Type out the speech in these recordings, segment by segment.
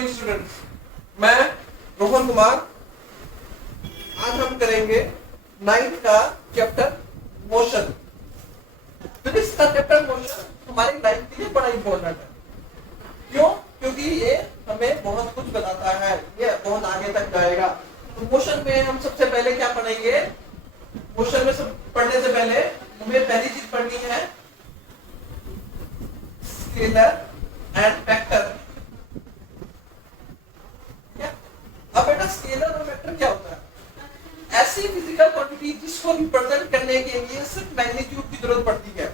Morning students, मैं रोहन कुमार। आज हम करेंगे 9th का चैप्टर मोशन। फिजिक्स का चैप्टर मोशन हमारी लाइफ के लिए बड़ा इंपॉर्टेंट है। क्यों? क्योंकि ये हमें बहुत कुछ बताता है, ये बहुत आगे तक जाएगा। तो मोशन में हम सबसे पहले क्या पढ़ेंगे? मोशन में सब पढ़ने से पहले हमें पहली चीज पढ़नी है स्केलर एंड वेक्टर। अब बेटा स्केलर और वेक्टर क्या होता है? ऐसी फिजिकल क्वांटिटी जिसको रिप्रेजेंट करने के लिए सिर्फ मैग्नीट्यूड की जरूरत पड़ती है।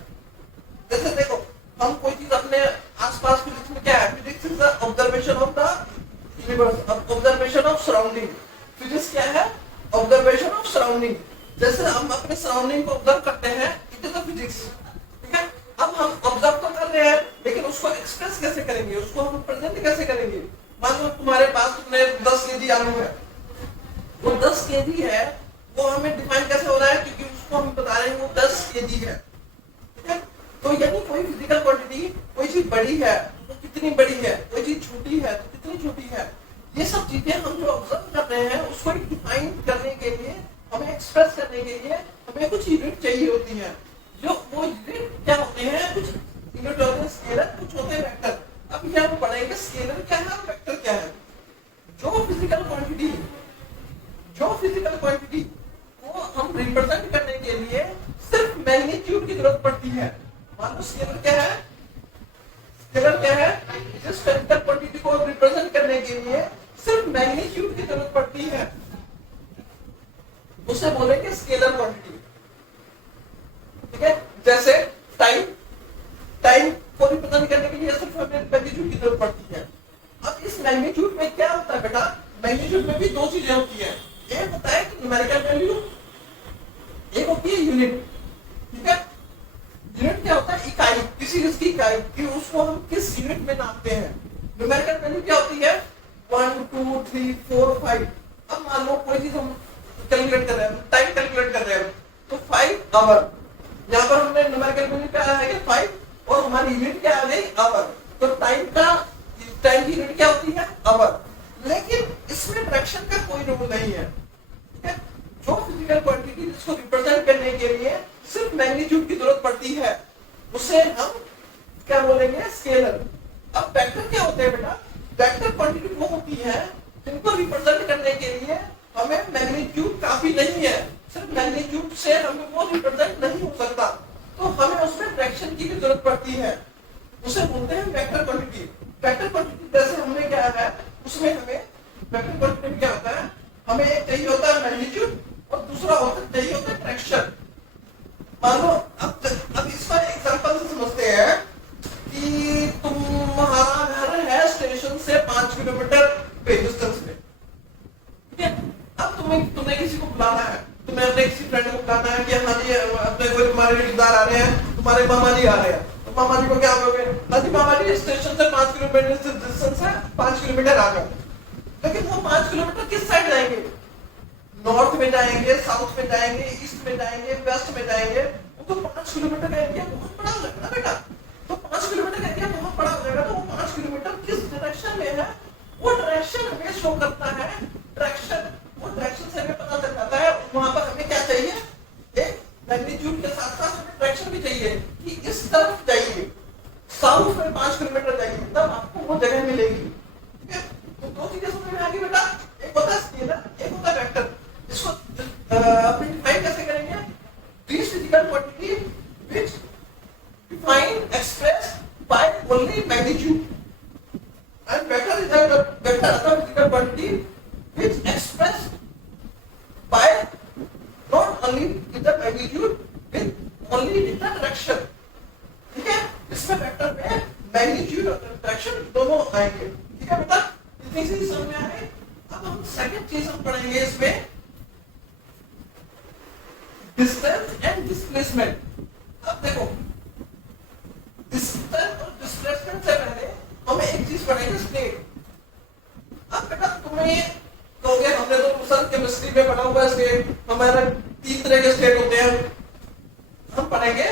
जैसे देखो, हम कोई चीज अपने आसपास फिजिक्स में क्या है? Physics is the observation of the universe, observation of surrounding. Physics क्या है? Observation of surrounding. जैसे हम अपने सराउंडिंग को ऑब्जर्व करते हैं, इट इज द फिजिक्स। ठीक है, अब हम ऑब्जर्व तो कर रहे हैं, लेकिन उसको एक्सप्रेस कैसे करेंगे, उसको हम प्रेजेंट कैसे करेंगे? मान लो तुम्हारे पास तुमने 10 केजी आलू है, वो 10 केजी है, वो हमें डिफाइन कैसे हो रहा है? क्योंकि उसको हम बता रहे हैं वो 10 केजी है। ठीक है, तो यानी कोई फिजिकल क्वांटिटी, कोई चीज बड़ी है तो कितनी बड़ी है, कोई चीज छोटी है तो कितनी छोटी है, ये सब चीजें हम जो ऑब्जर्व कर रहे हैं उसको डिफाइन करने के लिए, हमें एक्सप्रेस करने के लिए हमें कुछ यूनिट चाहिए होती है। जो वो यूनिट क्या होते हैं? कुछ यूनिट होते हैं स्केलर, कुछ होते हैं वेक्टर। अब ये हम पढ़ेंगे स्केलर क्या है और वेक्टर क्या है। जो फिजिकल क्वांटिटी को हम रिप्रेजेंट करने के लिए सिर्फ मैग्नीट्यूड की जरूरत पड़ती है। मान लो स्केलर क्या है? स्केलर क्या है? जिस फिजिकल क्वांटिटी को रिप्रेजेंट करने के लिए सिर्फ मैग्नीट्यूड की जरूरत पड़ती है, उसे बोलेंगे स्केलर क्वांटिटी। ठीक है, जैसे टाइम को रिप्रेजेंट करने के लिए सिर्फ हमें मैग्नीट्यूड की जरूरत पड़ती है। अब इस मैग्नीट्यूड में क्या होता है बेटा? मैग्नीट्यूड में भी दो चीजें होती है, एक होता है न्यूमेरिकल वैल्यू, एक होती है यूनिट। ठीक है, यूनिट क्या होता है? इकाई, किसी चीज की इकाई कि उसको हम किस यूनिट में नापते हैं। न्यूमेरिकल वैल्यू क्या होती है? 1 2 3 4 5। अब मान लो कोई चीज हम कैलकुलेट कर रहे हैं, टाइम कैलकुलेट कर रहे हैं, तो 5 आवर, यहाँ पर हमने न्यूमेरिकल वैल्यू क्या आ गया 5 और हमारी यूनिट क्या आ गई आवर। तो टाइम की यूनिट क्या होती है? आवर। लेकिन इसमें फ्रैक्शन का कोई रोल नहीं है। ठीक है, जो फिजिकल क्वांटिटी जिसको रिप्रेजेंट करने के लिए सिर्फ मैग्नीट्यूड की जरूरत पड़ती है, उसे हम क्या बोलेंगे? स्केलर। अब वेक्टर क्या होते हैं बेटा? वेक्टर क्वांटिटी वो होती है जिनको रिप्रेजेंट करने के लिए हमें मैग्नीट्यूड काफी नहीं है, सिर्फ मैग्नीट्यूड से हमें वो रिप्रेजेंट नहीं हो सकता, तो हमें उसमें फ्रैक्शन की भी जरूरत पड़ती है, उसे बोलते हैं वेक्टर क्वांटिटी। वेक्टर क्वांटिटी जैसे हमने क्या है, उसमें हमें वेक्टर क्वांटिटी में क्या होता है? हमें एक चाहिए होता है मैग्नीट्यूड और दूसरा चाहिए होता है फ्रैक्शन। मान लो अब इसका एग्जांपल से समझते हैं कि तुम्हारा घर है स्टेशन से 5 किलोमीटर पे डिस्टेंस पे। ठीक है, अब तुम्हें किसी को बुलाना है, तुम्हें अपने किसी फ्रेंड को बुलाना है कि हाँ जी अपने कोई तुम्हारे रिश्तेदार आ रहे हैं, तुम्हारे मामा जी आ रहे हैं। तो मामा जी को क्या बोलोगे? हाँ जी मामा जी स्टेशन से 5 किलोमीटर डिस्टेंस है, 5 किलोमीटर आ गए। लेकिन वो 5 किलोमीटर किस साइड जाएंगे? नॉर्थ में जाएंगे, साउथ में जाएंगे, ईस्ट में जाएंगे, वेस्ट में जाएंगे। तो 5 किलोमीटर का एरिया बहुत बड़ा हो जाएगा ना बेटा। तो 5 किलोमीटर का एरिया बहुत बड़ा हो जाएगा, तो वो 5 किलोमीटर किस डायरेक्शन में है, वो डायरेक्शन हमें शो करता है। डायरेक्शन, वो डायरेक्शन से हमें पता चल जाता है। वहां पर हमें क्या चाहिए? एक मैग्नीट्यूड के साथ साथ हमें डायरेक्शन भी चाहिए कि इस तरफ जाइए, साउथ में 5 किलोमीटर जाइए, तब आपको वो जगह मिलेगी। ठीक है, तो दो चीजें समझ में आ गई बेटा, एक होता है स्केलर, एक होता है वेक्टर। इसको अपनी डिफाइन कैसे करेंगे? These physical quantity which define expressed by only magnitude, and vector is a physical quantity which expressed by not only with the magnitude with only with the direction. ठीक है, इसमें वेक्टर में magnitude और direction दोनों आएंगे। ठीक है बेटा, इतनी सी समझ में आ गई। अब हम सेकंड चीज हम पढ़ेंगे इसमें, डिस्टेंस एंड डिस्प्लेसमेंट। अब देखो, डिस्टेंस और डिस्प्लेसमेंट से पहले हमें एक चीज पढ़ेंगे, स्टेट। अब बेटा तुम्हें कहोगे हमने तो सर केमिस्ट्री में पढ़ा हुआ है स्टेट, हमारे 3 तरह के स्टेट होते हैं, हम पढ़ेंगे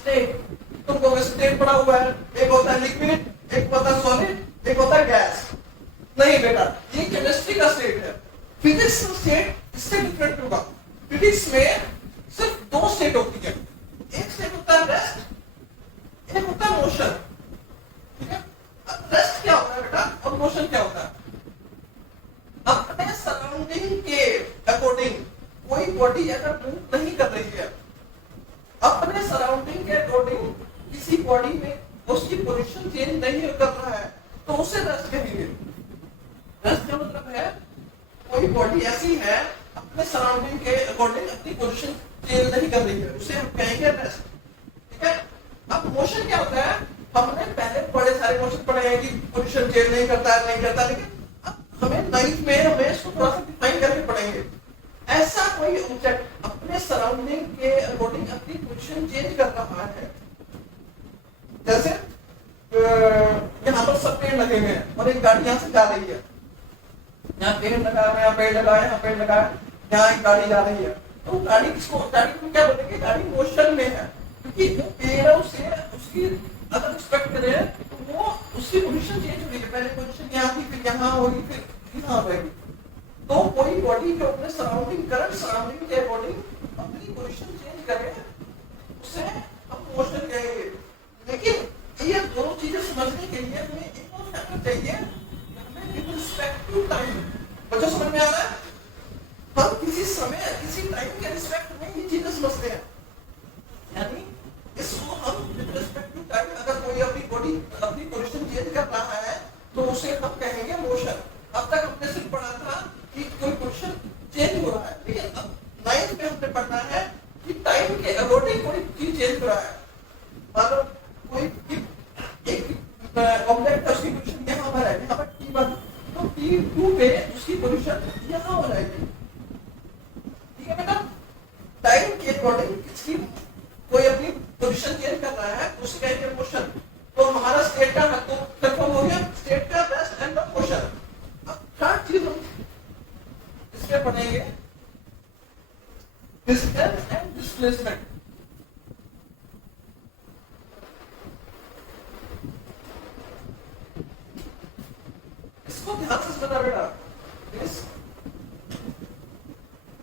स्टेट। तुम कहोगे स्टेट पढ़ा हुआ है, एक होता है लिक्विड, एक होता है सॉलिड, एक एक होता है गैस। नहीं बेटा, ये केमिस्ट्री का स्टेट है। फिजिक्स का स्टेट इससे डिफरेंट होगा। फिजिक्स में सिर्फ दो स्टेट होती है, एक स्टेट होता है रेस्ट, एक होता है मोशन। ठीक है, अब रेस्ट क्या होता है बेटा और मोशन क्या होता है? अपने सराउंडिंग के अकॉर्डिंग कोई बॉडी अगर मूव नहीं कर रही है, अपने सराउंडिंग के अकॉर्डिंग किसी बॉडी में उसकी पोजीशन चेंज नहीं कर रहा है, तो उसे रेस्ट कहेंगे। रेस्ट का मतलब है कोई बॉडी ऐसी है अपने सराउंडिंग के अकॉर्डिंग अपनी पोजीशन चेंज नहीं कर रही है, उसे हम कहेंगे रेस्ट। ठीक है, अब मोशन क्या होता है? हमने पहले बड़े सारे मोशन पढ़े हैं कि पोजीशन चेंज नहीं करता है, नहीं करता, लेकिन अब हमें नाइन्थ में हमें इसको थोड़ा सा डिफाइन करके पढ़ेंगे। ऐसा कोई ऑब्जेक्ट अपने सराउंडिंग के अकॉर्डिंग अपनी पोजीशन चेंज कर रहा है, जैसे यहाँ पर सब पेड़ लगे हुए हैं और एक गाड़ी यहाँ से जा रही है, यहाँ पेड़ लगा है, यहाँ पेड़ लगा है, यहाँ पेड़ लगा है, यहाँ एक गाड़ी जा रही है, तो गाड़ी किसको, गाड़ी को क्या बोलेंगे? गाड़ी मोशन में है, क्योंकि वो पेड़ उसे उसकी अगर एक्सपेक्ट करें तो वो उसकी पोजीशन चेंज हो रही है। पहले पोजीशन यहाँ थी, फिर यहाँ होगी, फिर यहाँ होगी। तो कोई बॉडी जो अपने सराउंडिंग करंट सराउंडिंग के अकॉर्डिंग अपनी पोजीशन चेंज करे, उसे हम मोशन कहेंगे। लेकिन ये दोनों चीजें समझने के लिए हमें एक और फैक्टर चाहिए, हमें विद रिस्पेक्ट टू टाइम। बच्चों समझ में आ रहा है? हम किसी समय किसी टाइम के रिस्पेक्ट में ये चीजें समझते हैं, यानी इसको हम विद रिस्पेक्ट टू टाइम, अगर कोई अपनी बॉडी अपनी पोजीशन चेंज कर रहा है तो उसे हम कहेंगे मोशन। अब तक हमने सिर्फ पढ़ा था कि कोई पोजीशन चेंज हो रहा है, लेकिन अब नाइन्थ में हमने पढ़ना है कि टाइम के अकॉर्डिंग कोई चीज चेंज हो रहा है। मान लो कोई एक ऑब्जेक्ट का उसकी पोजीशन यहाँ पर है, यहाँ पर T1, तो T2 पे उसकी पोजीशन यहाँ हो जाएगी। ठीक है बेटा, टाइम के अकॉर्डिंग किसी कोई अपनी पोजीशन चेंज कर रहा है, उससे कहेंगे मोशन। तो हमारा स्टेट का तो कंफर्म हो गया, स्टेट का रेस्ट एंड मोशन। अब थर्ड चीज हम इसमें पढ़ेंगे डिस्टेंस एंड डिस्प्लेसमेंट। इसको ध्यान से समझना बेटा,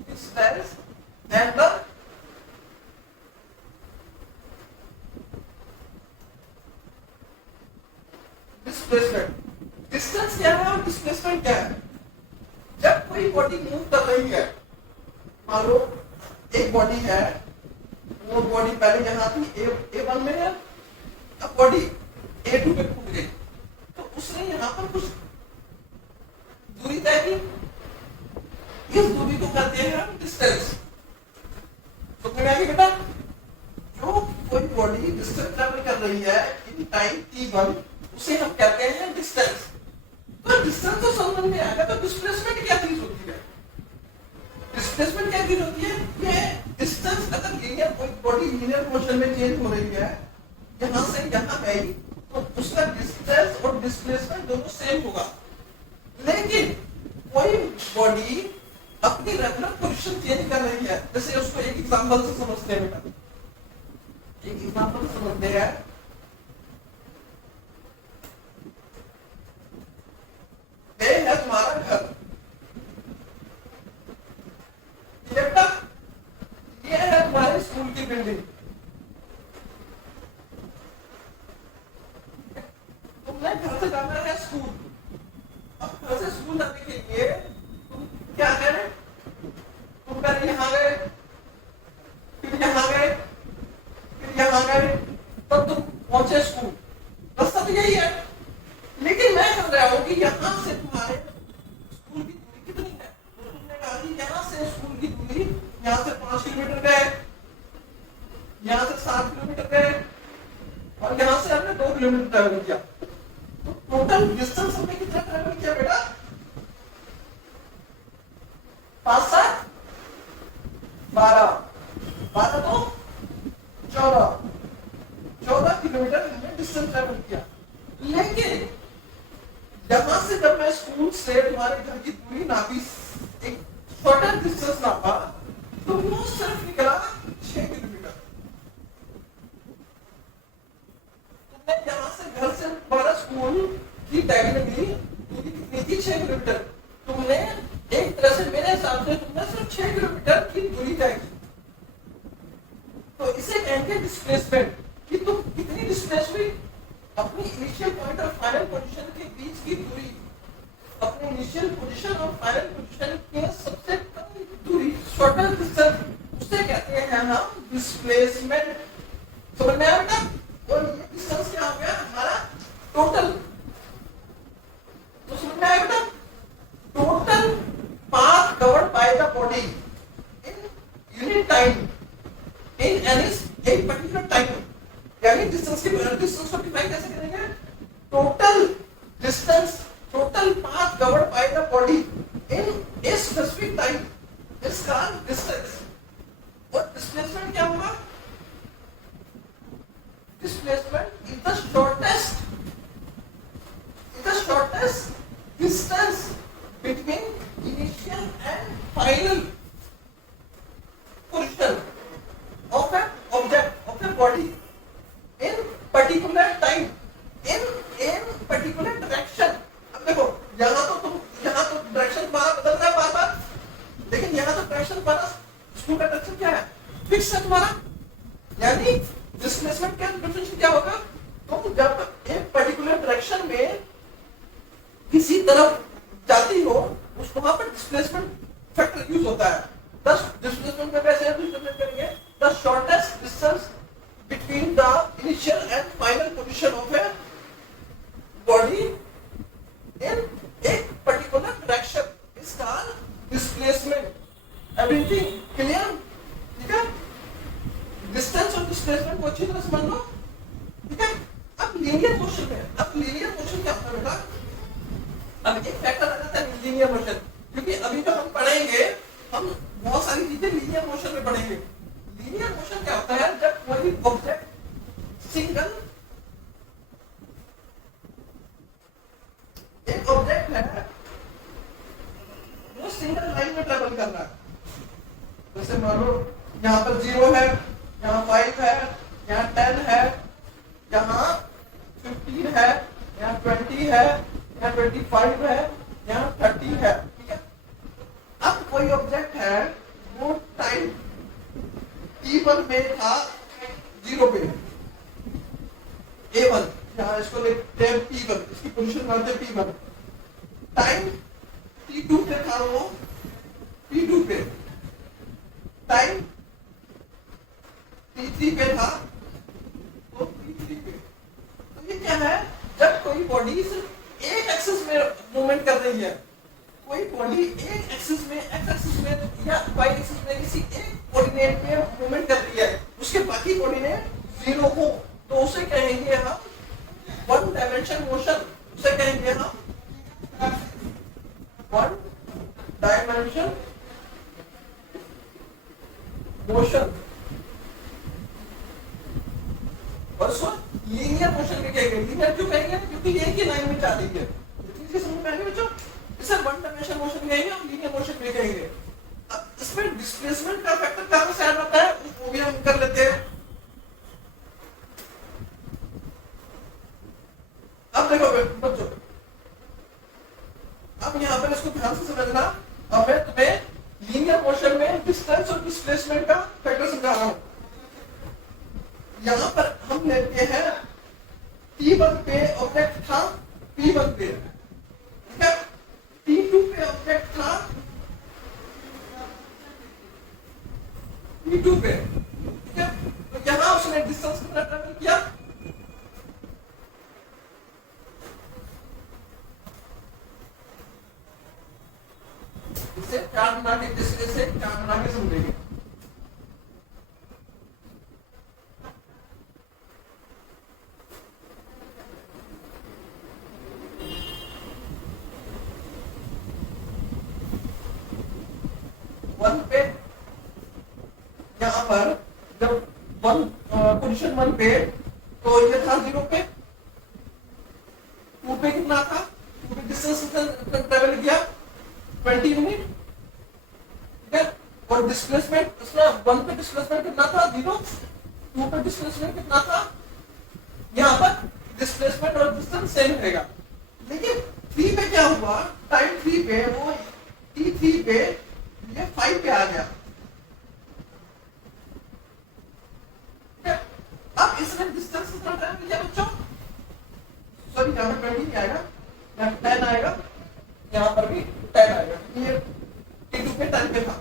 distance and the displacement. Distance क्या है और डिस्प्लेसमेंट क्या है? जब कोई बॉडी मूव कर रही है, मान लो एक बॉडी है, वो बॉडी पहले यहाँ थी A1 में है, अब बॉडी A2 में कूद गई, तो उसने यहाँ पर कुछ दूरी तय की, इस दूरी को कहते हैं हम डिस्टेंस। तो क्या है बेटा, जो कोई बॉडी डिस्टेंस ट्रैवल कर रही है इन टाइम T1, उसे हम कहते हैं डिस्टेंस। तो डिस्टेंस तो समझ में आएगा, तो डिस्प्लेसमेंट क्या चीज होती है? डिस्प्लेसमेंट क्या चीज होती है? ये डिस्टेंस अगर लीनियर कोई बॉडी लीनियर मोशन में चेंज हो रही है, यहाँ से यहाँ गई, तो उसका डिस्टेंस और डिस्प्लेसमेंट दोनों सेम होगा। लेकिन कोई बॉडी अपनी रेगुलर पोजीशन चेंज कर रही है, जैसे उसको एक एग्जांपल से समझते हैं बेटा, एक एग्जांपल से समझते हैं। ये है तुम्हारा घर, बेटा ये है तुम्हारे स्कूल की बिल्डिंग। तुमने घर से जाना है स्कूल, अब घर से स्कूल जाने के लिए तुम क्या करें? तुम पहले यहाँ गए, फिर यहाँ गए, फिर यहाँ गए, तब तुम पहुंचे स्कूल। रास्ता तो यही है, लेकिन मैं कह रहा हूं कि यहाँ से तुम्हारे स्कूल की दूरी कितनी है? तुमने कहा कि यहाँ से स्कूल की दूरी, यहाँ से 5 किलोमीटर गए, यहाँ से 7 किलोमीटर गए, और यहाँ से हमने 2 किलोमीटर ट्रैवल किया। तो टोटल डिस्टेंस हमने कितना ट्रैवल किया बेटा? 5 7 12, 12 तो 14 किलोमीटर हमने डिस्टेंस ट्रैवल किया। लेकिन यहां से जब मैं स्कूल से तुम्हारे घर की दूरी नापी, एक शॉर्टर डिस्टेंस नापा, तो वो सिर्फ निकला 6 किलोमीटर। तुमने यहां से घर से तुम्हारा स्कूल इसकी डायगोनली दूरी कितनी थी 6 किलोमीटर। तुमने एक तरह से मेरे हिसाब से तुमने सिर्फ 6 किलोमीटर की दूरी तय की, तो इसे कहेंगे डिस्प्लेसमेंट कि तुम कितनी डिस्प्लेस हुई अपनी इनिशियल पॉइंट और फाइनल पोजीशन के बीच की दूरी, अपने इनिशियल पोजीशन और फाइनल पोजीशन के सबसे कम दूरी शॉर्टेस्ट डिस्टेंस, उसे कहते हैं हम डिस्प्लेसमेंट। समझ में आया बेटा? और ये डिस्टेंस क्या हो गया हमारा टोटल। तो समझ में आया बेटा? Total path covered by the body in unit time in any एक पर्टिकुलर टाइम, यानी डिस्टेंस को डिफाइन कैसे करेंगे? Total distance, total path covered by the body in a specific time is called distance. और डिस्प्लेसमेंट क्या होगा? Displacement is the shortest distance between initial and final position of an object, of a body in particular time in particular direction। अब देखो यहाँ तो direction तुम्हारा बदल रहा है बार बार, लेकिन यहाँ तो डायरेक्शन तुम्हारा स्क्रू का डायरेक्शन क्या है? फिक्स है तुम्हारा। यानी डिस्प्लेसमेंट का डेफिनेशन क्या होगा? तुम जब एक पर्टिकुलर डायरेक्शन में किसी तरफ जाती हो, उस वहां पर डिस्प्लेसमेंट फैक्टर यूज होता है। दस डिस्प्लेसमेंट में कैसे डिस्प्लेसमेंट करेंगे? The shortest distance between the initial and final position of a body in एक particular direction is called displacement. Everything clear? ठीक है? डिस्टेंस और डिस्प्लेसमेंट को अच्छी तरह समझ लो। ठीक है? अब लीनियर मोशन में, अब लीनियर मोशन क्या होता है बेटा? अब एक फैक्टर आ जाता है लीनियर मोशन, क्योंकि अभी जो हम पढ़ेंगे, हम बहुत सारी चीजें लीनियर मोशन में पढ़ेंगे। लीनियर मोशन क्या होता है? जब कोई ऑब्जेक्ट सिंगल, एक ऑब्जेक्ट है वो सिंगल लाइन में ट्रेवल कर रहा है। जैसे मान लो यहाँ पर 0 है, यहाँ 5 है, यहाँ 10 है, यहाँ 15 है, यहाँ 20 है, यहाँ 25 है, यहाँ 30 है। ठीक है? अब कोई ऑब्जेक्ट है वो टाइम t1 में था 0 पे, a1, यहाँ इसको लेते हैं p1, इसकी पोजीशन मानते हैं p1। टाइम t2 पे था वो p2 पे, टाइम T3 पे था तो T3 पे। तो ये क्या है? जब कोई बॉडी सिर्फ एक एक्सिस में मूवमेंट कर रही है, कोई बॉडी एक एक्सिस में, एक्स एक्सिस में या वाई एक्सिस में किसी एक कोऑर्डिनेट में मूवमेंट कर रही है, उसके बाकी कोऑर्डिनेट 0 हो, तो उसे कहेंगे हम वन डायमेंशन मोशन। उसे कहेंगे हम वन डायमेंशन मोशन। और उसको लीनियर मोशन भी कहेंगे। लीनियर क्यों कहेंगे? क्योंकि ये एक ही लाइन में जा रही है। इसे समझ में आ गया बच्चों? इसे वन डायमेंशन मोशन कहेंगे और लीनियर मोशन भी कहेंगे। अब इसमें डिस्प्लेसमेंट का फैक्टर कहां से ऐड होता है, वो भी हम कर लेते हैं। अब देखो बच्चों, अब यहाँ पर इसको ध्यान से समझना। अब मैं तुम्हें लीनियर मोशन में डिस्टेंस और डिस्प्लेसमेंट का फैक्टर समझा रहा हूं। यहाँ पर हम लेते हैं T1 पे ऑब्जेक्ट था P1 पे, ठीक है? T2 पे ऑब्जेक्ट था P2 पे, ठीक है? तो यहाँ उसने डिस्टेंस कितना ट्रेवल किया? इसे 4 गुना के डिस्टेंस से 4 गुना के समझेंगे। वन पे यहाँ पर जब पोजीशन 1 पे तो ये था 0 पे, 2 पे कितना था? 2 पे डिस्टेंस ट्रेवल किया 20 मिनट, ठीक है? और डिस्प्लेसमेंट इसमें 1 पे डिस्प्लेसमेंट कितना था? 0। 2 पे डिस्प्लेसमेंट कितना था? यहाँ पर डिस्प्लेसमेंट और डिस्टेंस सेम रहेगा, क्या हुआ, टाइम 3 पे वो t3 पे ये 5 पे आ गया। अब इसमें डिस्टेंस कितना टाइम लिया बच्चों, सॉरी यहाँ पर 20 नहीं आएगा, यहाँ 10 आएगा, यहाँ पर भी 10 आएगा। ये t2 पे 10 पे था,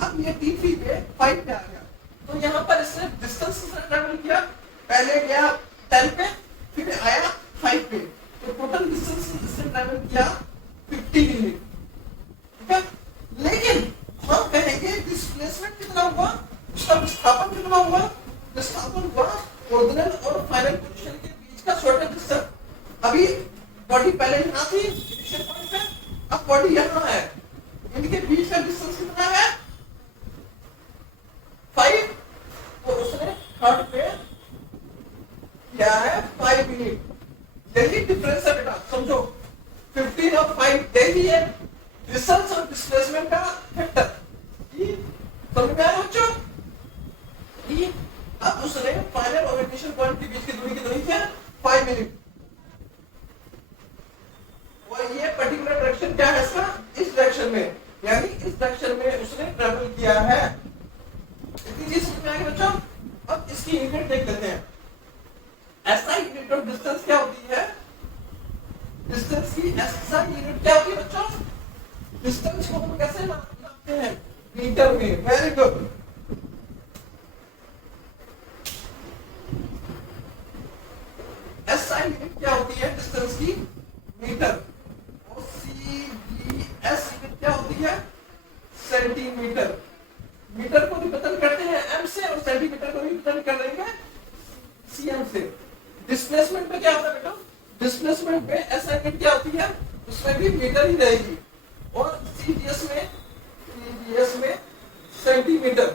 अब ये t3 पे 5 पे आ गया। तो यहाँ पर इसने डिस्टेंस कितना ट्रैवल किया, पहले गया 10 पे फिर आया 5 पे, तो टोटल डिस्टेंस इसने ट्रैवल किया 50 मिनट। ठीक है, लेकिन हम कहेंगे डिस्प्लेसमेंट कितना हुआ, उसका विस्थापन कितना हुआ, विस्थापन हुआ ओरिजिनल और फाइनल पोजीशन के बीच का शॉर्टेस्ट डिस्टेंस। अभी बॉडी पहले यहाँ थी इनिशियल पॉइंट पे, अब बॉडी यहाँ है, इनके बीच का डिस्टेंस कितना है 5, तो उसने थर्ड पे क्या है 5 मिनट। यही डिफरेंस है बेटा, समझो 15 और 5 यही है डिस्टेंस और डिस्प्लेसमेंट का फैक्टर। समझ में आया बच्चों, अब उसने फाइनल और इनिशियल पॉइंट के बीच की दूरी कितनी है 5 मिनट, और ये पर्टिकुलर डायरेक्शन क्या है इसका, इस डायरेक्शन में, यानी इस डायरेक्शन में उसने ट्रेवल किया है। इतनी चीज समझ में आ गई बच्चों। अब इसकी यूनिट देख लेते हैं, ऐसा यूनिट ऑफ डिस्टेंस क्या होती है, डिस्टेंस की ऐसा यूनिट क्या होती है बच्चों, डिस्टेंस को हम कैसे नापते हैं, मीटर में। वेरी गुड, ऐसा यूनिट क्या होती है डिस्टेंस की, मीटर। और CGS यूनिट क्या होती है, सेंटीमीटर। मीटर को रिप्रेजेंट करते हैं m से और सेंटीमीटर को रिप्रेजेंट कर देंगे cm से। डिस्प्लेसमेंट में क्या होता है बेटा, डिस्प्लेसमेंट में ऐसा यूनिट क्या होती है, उसमें भी मीटर ही रहेगी, और CGS में सेंटीमीटर।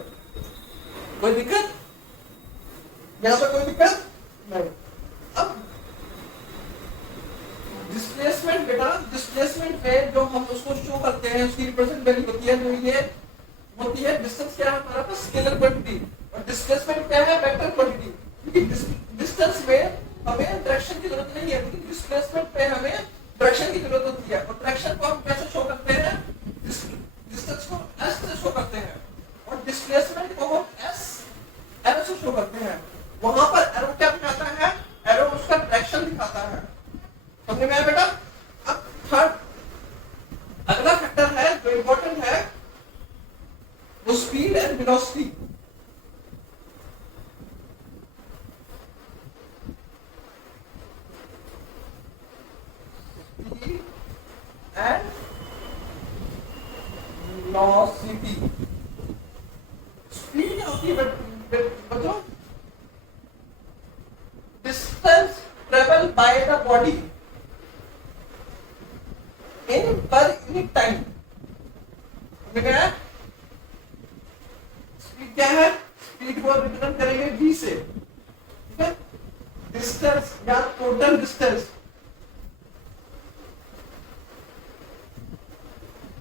कोई दिक्कत, यहां पर कोई दिक्कत नहीं। अब डिस्प्लेसमेंट बेटा, डिस्प्लेसमेंट में जो हम उसको शो करते हैं उसकी रिप्रेजेंट वैल्यू होती है, जो ये होती है डिस्टेंस क्या है हमारा पास स्केलर क्वांटिटी, और डिस्प्लेसमेंट क्या है वेक्टर क्वांटिटी। क्योंकि डिस्टेंस में हमें डायरेक्शन की जरूरत नहीं है, लेकिन डिस्प्लेसमेंट में हमें डायरेक्शन की जरूरत होती है। और डायरेक्शन को हम कैसे शो करते हैं, डिस्टेंस को s से शो करते हैं, और डिस्प्लेसमेंट को हम s एरो से शो करते हैं। वहां पर एरो क्या दिखाता है, एरो उसका डायरेक्शन दिखाता है। समझ में आया बेटा। अब थर्ड अगला फैक्टर है जो इंपॉर्टेंट है, वो speed and velocity. And velocity, speed क्या होती है बच्चों, distance travel by the body in per unit time. Speed क्या है, स्पीड को रिप्रेजेंट करेंगे v से, ठीक है, डिस्टेंस या total distance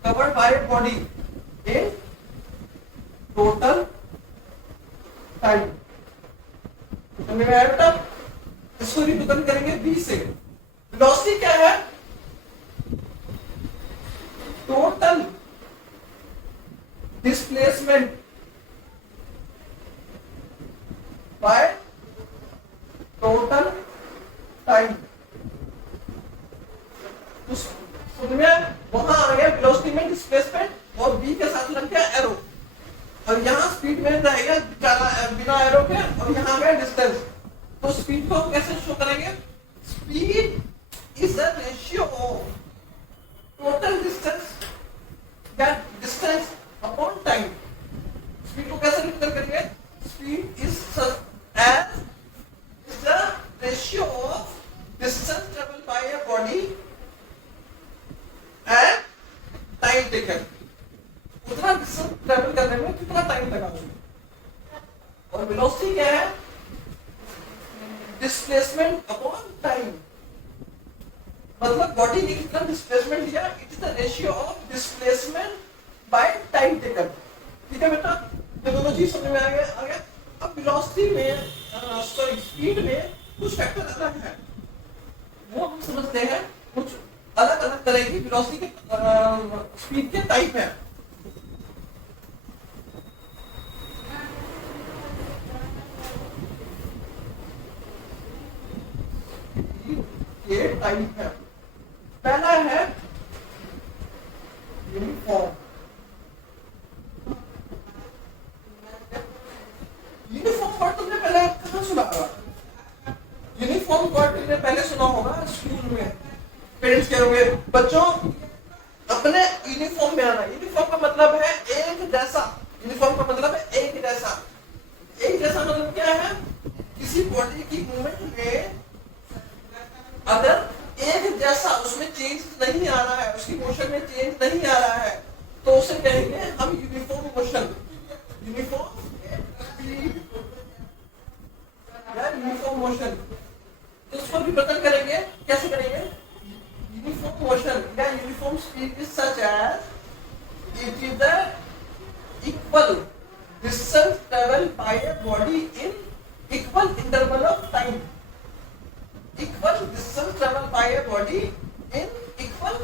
covered by body in total time. समझ में आया बेटा, इसको रिप्रेजेंट करेंगे v से। वेलोसिटी क्या है, total displacement by total time. वहां आ गया वेलोसिटी में डिस्प्लेसमेंट और v के साथ लग गया एरो, और यहाँ स्पीड में रहेगा बिना एरो के, और यहाँ गया डिस्टेंस। तो स्पीड को हम कैसे शो करेंगे, speed is the ratio of total distance या डिस्टेंस अपॉन टाइम। स्पीड को कैसे रिप्रेजेंट करेंगे, speed is the ratio of distance travelled by a body and time taken. उतना डिस्टेंस ट्रेवल करने में कितना टाइम लगा। और वेलोसिटी क्या है, डिस्प्लेसमेंट अपॉन टाइम, मतलब बॉडी ने कितना डिस्प्लेसमेंट लिया, it is the ratio of displacement by time taken. ठीक है बेटा, ये दोनों चीज समझ में आ गया। अब वेलोसिटी में स्पीड में कुछ फैक्टर अलग है, वो हम समझते हैं कुछ अलग अलग तरह की वेलोसिटी के स्पीड के टाइप है। ये टाइप है। पहला है यूनिफॉर्म। यूनिफॉर्म वर्ड तुमने पहले कहाँ सुना होगा? यूनिफॉर्म वर्ड तुमने पहले सुना होगा स्कूल में। पेरेंट्स कह रहे होंगे बच्चों अपने यूनिफॉर्म में आना। यूनिफॉर्म का मतलब है एक जैसा। यूनिफॉर्म का मतलब है एक जैसा। एक जैसा मतलब क्या है? किसी बॉडी की मूवमेंट में अगर एक जैसा उसमें चेंज नहीं आ रहा है, उसकी मोशन में चेंज नहीं आ रहा है, तो उसे कहेंगे हम uniform motion. Uniform uniform motion. तो उसको रिप्रेजेंट करेंगे, कैसे करेंगे? यूनिफॉर्म मोशन या uniform speed is such as it is the equal distance travel by a body in equal interval of time. Equal distance travel by a body in equal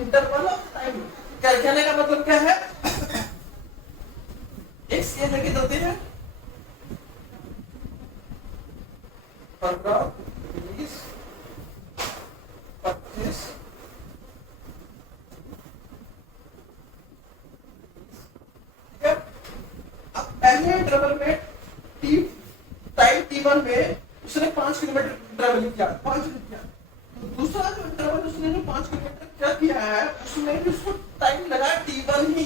interval of time. क्या कहने का मतलब क्या है? एक scale लेके चलते हैं 15, 20, 25, ठीक है। अब पहले इंटरवल में टाइम t1 में उसने 5 किलोमीटर ट्रेवल किया, 5 किया। दूसरा जो इंटरवल उसने जो 5 किलोमीटर क्या किया है, उसमें भी उसको टाइम लगा t1 ही।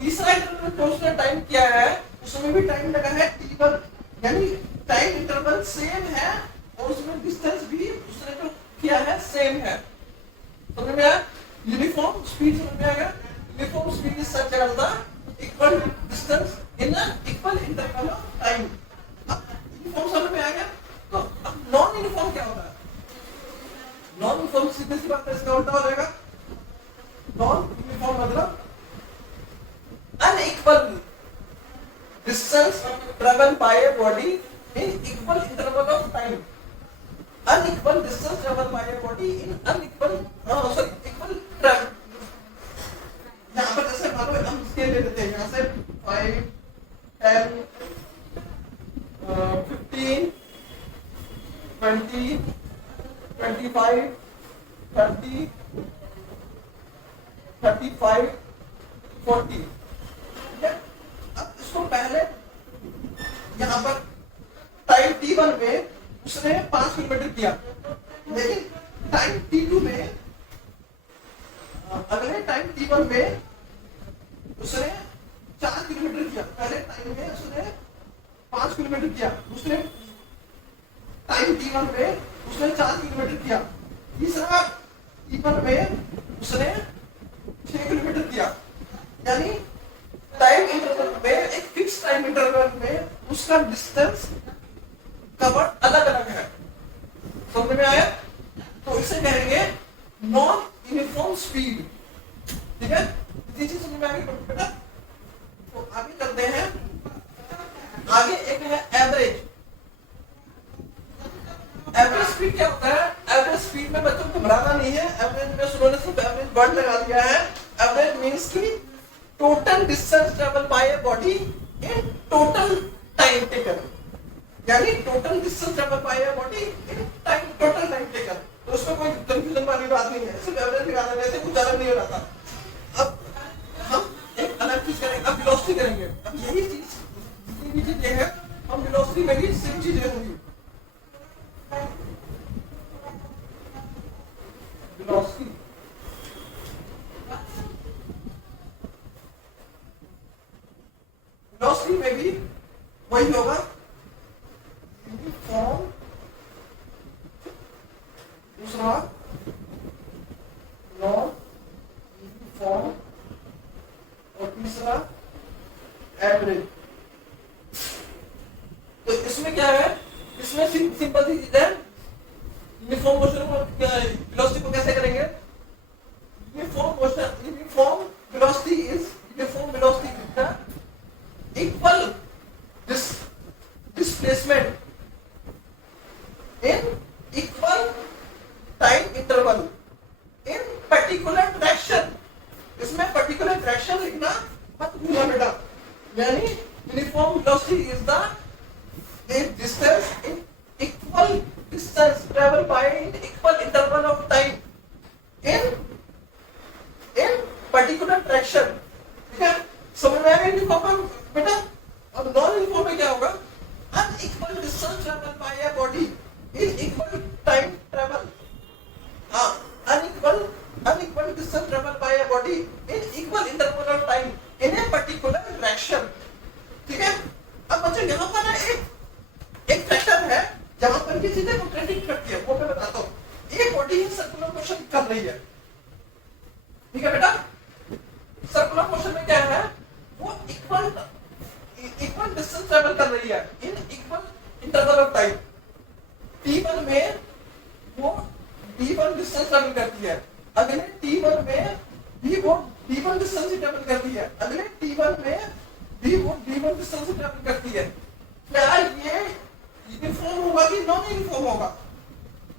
तीसरा इंटरवल जो उसने टाइम किया है उसमें भी टाइम लगा है t1, यानी टाइम इंटरवल सेम है और उसमें डिस्टेंस भी उसने जो किया है सेम है। समझ में आया? यूनिफॉर्म स्पीड समझ में आ गया? Uniform speed is such as the equal distance in a equal interval of time. अब यूनिफॉर्म समझ में आ गया? तो अब नॉन यूनिफॉर्म क्या होता है? नॉन यूनिफॉर्म सीधी सी बात है, इसका उल्टा हो जाएगा। नॉन यूनिफॉर्म मतलब unequal distance traveled by a body in equal interval of time. Unequal distance traveled by a body in equal travel। यहाँ पर जैसे मान लो हम स्केल ले लेते हैं, यहाँ से 5, 10, 15, 20, 25, 30, 35, 40। अब इसको पहले यहां पर टाइम t1 में उसने 5 किलोमीटर किया, लेकिन टाइम t2 में अगले टाइम t1 में उसने 4 किलोमीटर किया। पहले टाइम में उसने 5 किलोमीटर किया, दूसरे टाइम t1 में उसने 4 किलोमीटर किया, तीसरा t1 में उसने 6 किलोमीटर किया। यानी टाइम इंटरवल में, एक फिक्स टाइम इंटरवल में उसका डिस्टेंस कवर अलग अलग है। समझ में आया? तो इसे कहेंगे नॉन यूनिफॉर्म स्पीड। ठीक है, इतनी चीज समझ में आ गई बेटा? तो आगे करते हैं। आगे एक है एवरेज। एवरेज स्पीड क्या होता है? एवरेज स्पीड में बच्चों को घबराना नहीं है। एवरेज में सुनो ने सिर्फ एवरेज वर्ड लगा दिया है। एवरेज मींस की total distance travel by a body in total time taken. यानी total distance travel by a body in time, total time taken. तो उसमें कोई कंफ्यूजन वाली बात नहीं है, सिर्फ एवरेज निकालने में से कुछ अलग नहीं हो रहा था। अब हम एक अलग चीज करेंगे, अब वेलोसिटी करेंगे। अब यही चीज जितनी भी चीजें हैं हम वेलोसिटी में भी सेम चीजें होंगी। वेलोसिटी वेलोसिटी में भी वही होगा, यूनिफॉर्म, दूसरा नॉन यूनिफॉर्म और तीसरा एवरेज। तो इसमें क्या है? इसमें सिंपल सी चीज है। यूनिफॉर्म मोशन को वेलोसिटी को कैसे करेंगे? Uniform motion, uniform velocity is uniform velocity equal displacement in equal time travel by an equal interval of time in particular direction. ठीक है, समझ में आया यूनिफॉर्म बेटा? अब नॉन यूनिफॉर्म में क्या होगा? Unequal distance travel by a body in equal time travel. हाँ, unequal distance travel by a body in equal interval of time in a particular direction. ठीक है, अब बच्चों यहाँ पर ना एक फैक्टर है जहां पर ये चीजें कॉन्ट्रडिक्ट करती है, वो मैं बताता हूँ. एक बॉडी सर्कुलर मोशन कर रही है, ठीक है बेटा? सर्कुलर मोशन में क्या है? वो इक्वल डिस्टेंस ट्रेवल कर रही है इन equal interval of time. t1 में वो d1 डिस्टेंस ट्रेवल करती है, अगले t1 में भी वो d1 डिस्टेंस ट्रेवल करती है, अगले t1 में भी वो d1 डिस्टेंस ट्रेवल करती है. क्या ये यूनिफॉर्म होगा कि नॉन यूनिफॉर्म होगा?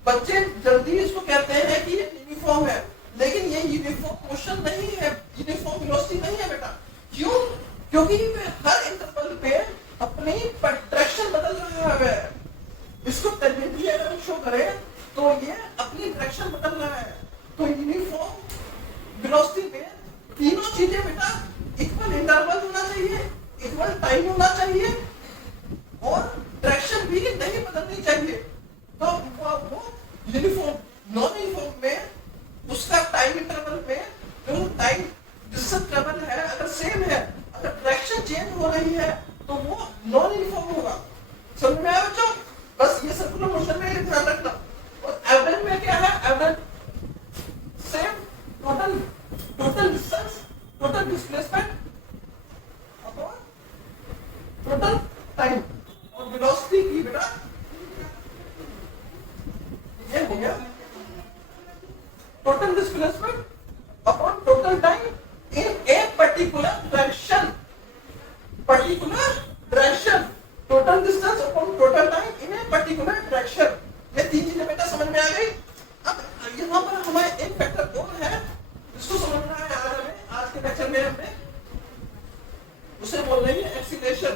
बच्चे जल्दी इसको कहते हैं कि ये यूनिफॉर्म है, लेकिन ये यूनिफॉर्म मोशन नहीं है, यूनिफॉर्म वेलोसिटी नहीं है बेटा. क्यों? क्योंकि हर इंटरवल पे अपनी डायरेक्शन बदल रहा है. इसको टेंजेंटली अगर हम शो करें तो ये अपनी डायरेक्शन बदल रहा है. तो यूनिफॉर्म वेलोसिटी में तीनों चीजें बेटा इक्वल इंटरवल होना चाहिए, इक्वल टाइम होना चाहिए और डायरेक्शन भी नहीं बदलनी चाहिए. तो वो यूनिफॉर्म. नॉन यूनिफॉर्म में उसका टाइम इंटरवल में जो टाइम डिस्टेंस ट्रेवल है अगर सेम है, अगर डायरेक्शन चेंज हो रही है तो वो नॉन यूनिफॉर्म होगा. समझ में आया बच्चों? बस ये सर्कुलर मोशन में ये ध्यान रखना. और एवरेज में क्या है? Average same total distance, total displacement upon total time. और वेलोसिटी की बेटा ये हो गया total displacement upon total time in a particular direction. Total distance upon total time in a particular direction. ये तीन चीजें बेटा समझ में आ गई. अब यहाँ पर हमें एक फैक्टर और है जिसको समझना है आज के लेक्चर में हमने उसे बोल रहे हैं एक्सीलरेशन.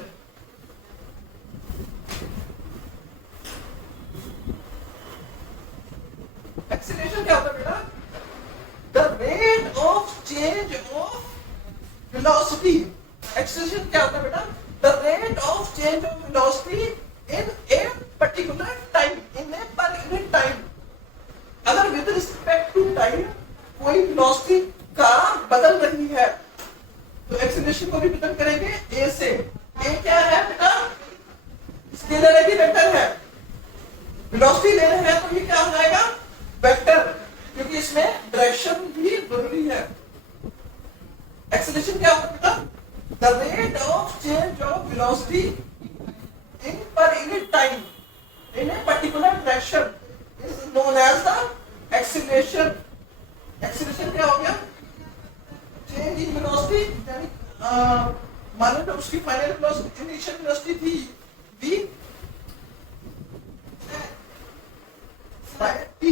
एक्सीलरेशन क्या होता है बेटा? The rate of change of velocity. Acceleration क्या होता है बेटा? The rate of change of velocity in a particular time, in ए पर यूनिट टाइम. अगर विद रिस्पेक्ट टू टाइम कोई वेलोसिटी का बदल रही है तो एक्सीलरेशन को रिप्रेजेंट करेंगे ए से. ए क्या है बेटा? स्केलर है कि वेक्टर है? वेलोसिटी ले रहे हैं तो ये क्या हो जाएगा? वेक्टर, क्योंकि इसमें डायरेक्शन भी जरूरी है. एक्सीलरेशन क्या होता है बेटा? The rate of change of velocity in per unit time in a particular direction is known as the acceleration. Acceleration क्या हो गया? चेंज इन वेलोसिटी, यानी मान लो उसकी फाइनल वेलोसिटी इनिशियल वेलोसिटी थी v t.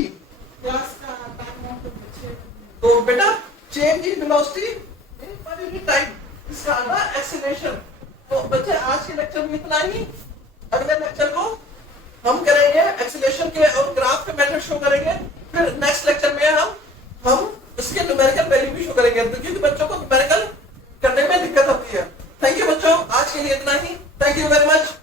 तो बेटा change in velocity in per unit time, इसका आधा एक्सीलरेशन. तो बच्चे आज के लेक्चर में इतना ही. अगले लेक्चर को हम करेंगे एक्सीलरेशन के और ग्राफ के मेथड शो करेंगे. फिर नेक्स्ट लेक्चर में हम इसके न्यूमेरिकल वैल्यू भी शो करेंगे, क्योंकि बच्चों को न्यूमेरिकल करने में दिक्कत होती है. थैंक यू बच्चों, आज के लिए इतना ही. Thank you very much.